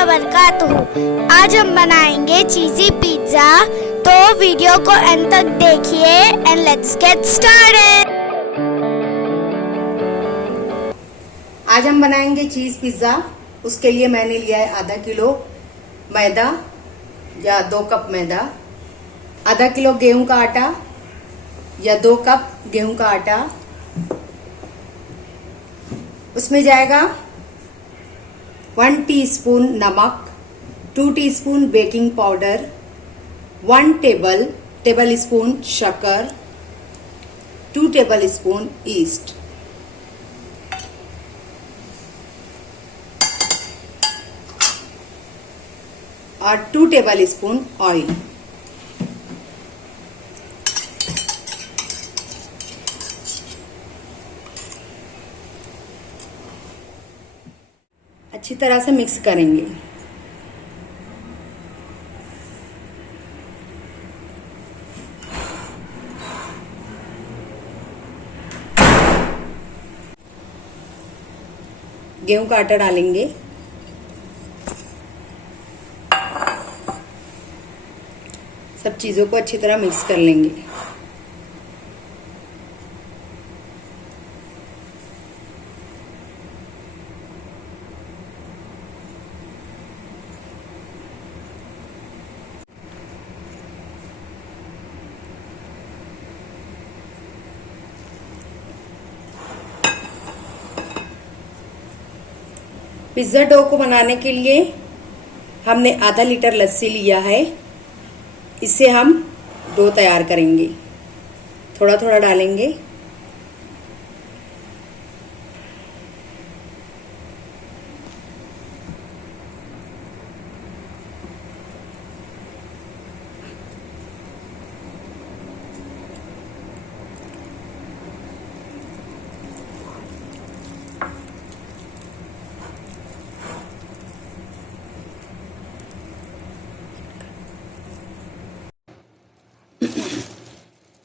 वबरकातुहू। आज हम बनाएंगे चीज़ी पिज़्ज़ा, तो वीडियो को एंड तक देखिए एंड लेट्स गेट स्टार्टेड। आज हम बनाएंगे चीज पिज्जा। उसके लिए मैंने लिया है आधा किलो मैदा या 2 कप मैदा, आधा किलो गेहूं का आटा या 2 कप गेहूं का आटा। उसमें जाएगा 1 टीस्पून नमक, 2 teaspoon baking powder, 1 table spoon शक्कर, 2 टेबल स्पून ईस्ट। और 2 टेबल स्पून ऑयल। अच्छी तरह से मिक्स करेंगे। गेहूं का आटा डालेंगे, सब चीजों को अच्छी तरह मिक्स कर लेंगे। पिज्जा डो को बनाने के लिए हमने आधा लीटर लस्सी लिया है। इससे हम डो तैयार करेंगे। थोड़ा थोड़ा डालेंगे।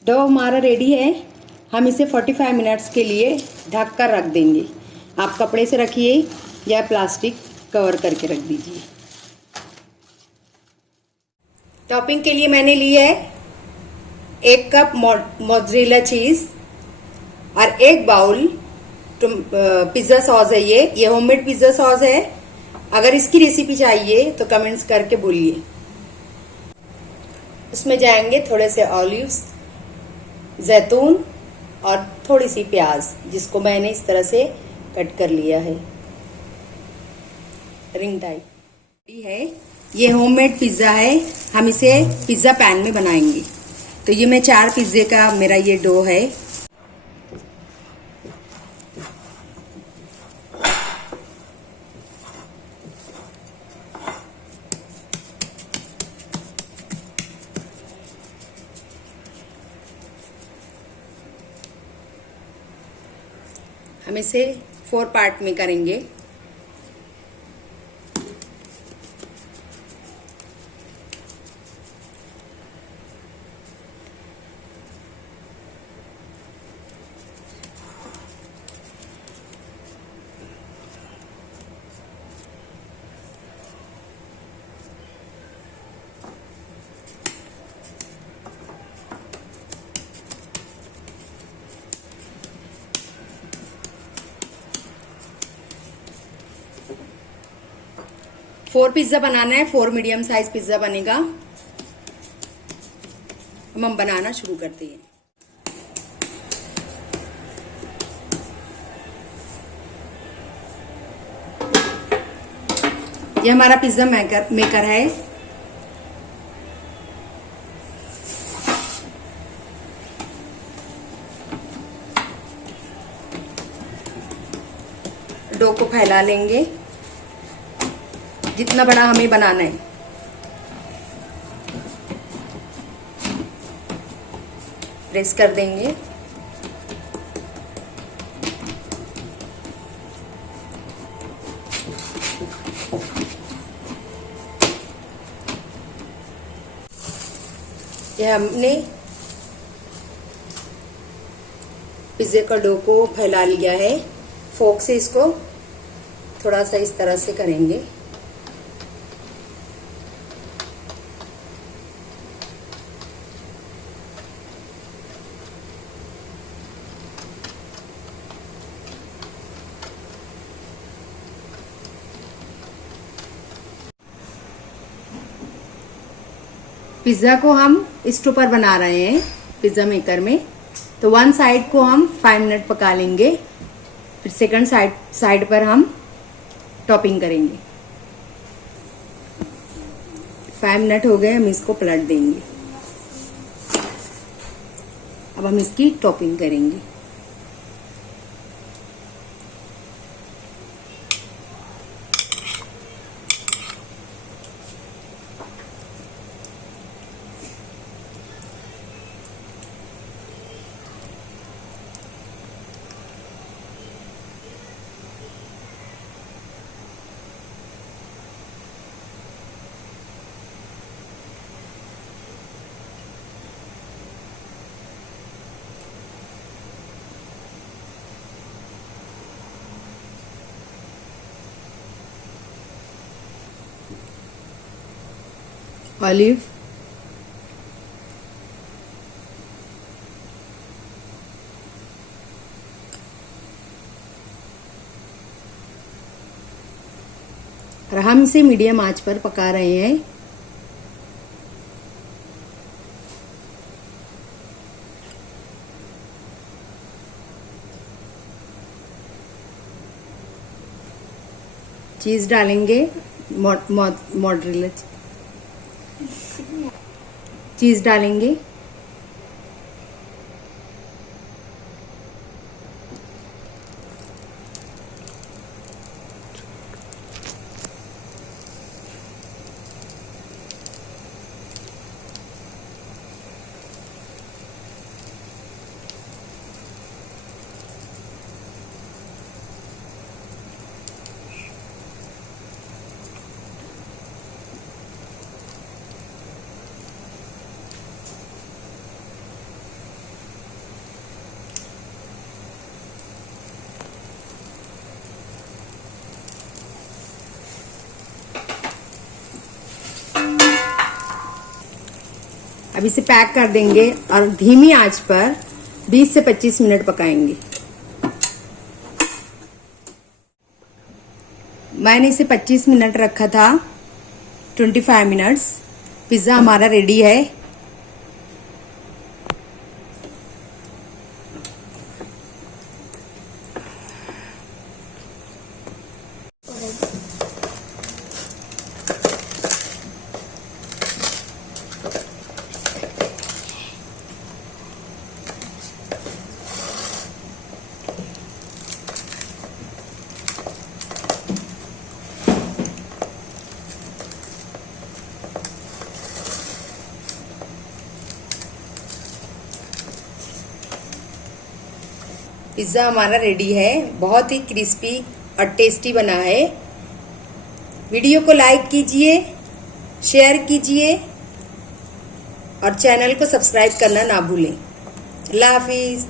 डो हमारा रेडी है। हम इसे 45 मिनट्स के लिए ढक कर रख देंगे। आप कपड़े से रखिए या प्लास्टिक कवर करके रख दीजिए। टॉपिंग के लिए मैंने ली है 1 कप मोज़रेला चीज और 1 बाउल पिज्जा सॉस है। ये होममेड पिज्जा सॉस है। अगर इसकी रेसिपी चाहिए तो कमेंट्स करके बोलिए। उसमें जाएंगे थोड़े से ऑलिव्स, जैतून और थोड़ी सी प्याज, जिसको मैंने इस तरह से कट कर लिया है रिंग टाइप है। ये होममेड पिज्जा है। हम इसे पिज्जा पैन में बनाएंगे। तो ये मैं 4 पिज्जे का मेरा ये डो है। हम इसे 4 पार्ट में करेंगे। फोर पिज्जा बनाना है। 4 मीडियम साइज पिज्जा बनेगा। हम बनाना शुरू करते हैं। ये हमारा पिज्जा मेकर है। डो को फैला लेंगे जितना बड़ा हमें बनाना है। प्रेस कर देंगे। ये हमने पिज्जे का डो को फैला लिया है। फोक से इसको थोड़ा सा इस तरह से करेंगे। पिज्ज़ा को हम स्टोव पर बना रहे हैं, पिज्ज़ा मेकर में। तो वन साइड को हम 5 मिनट पका लेंगे, फिर सेकंड साइड पर हम टॉपिंग करेंगे। 5 मिनट हो गए, हम इसको पलट देंगे। अब हम इसकी टॉपिंग करेंगे। ऑलिव, और हम इसे मीडियम आंच पर पका रहे हैं। चीज डालेंगे, मोज़रेला चीज डालेंगे। अब इसे पैक कर देंगे और धीमी आंच पर 20 से 25 मिनट पकाएंगे। मैंने इसे 25 मिनट रखा था, 25 मिनट्स। पिज्ज़ा हमारा रेडी है। पिज्ज़ा हमारा रेडी है, बहुत ही क्रिस्पी और टेस्टी बना है। वीडियो को लाइक कीजिए, शेयर कीजिए और चैनल को सब्सक्राइब करना ना भूलें। अल्लाह हाफिज।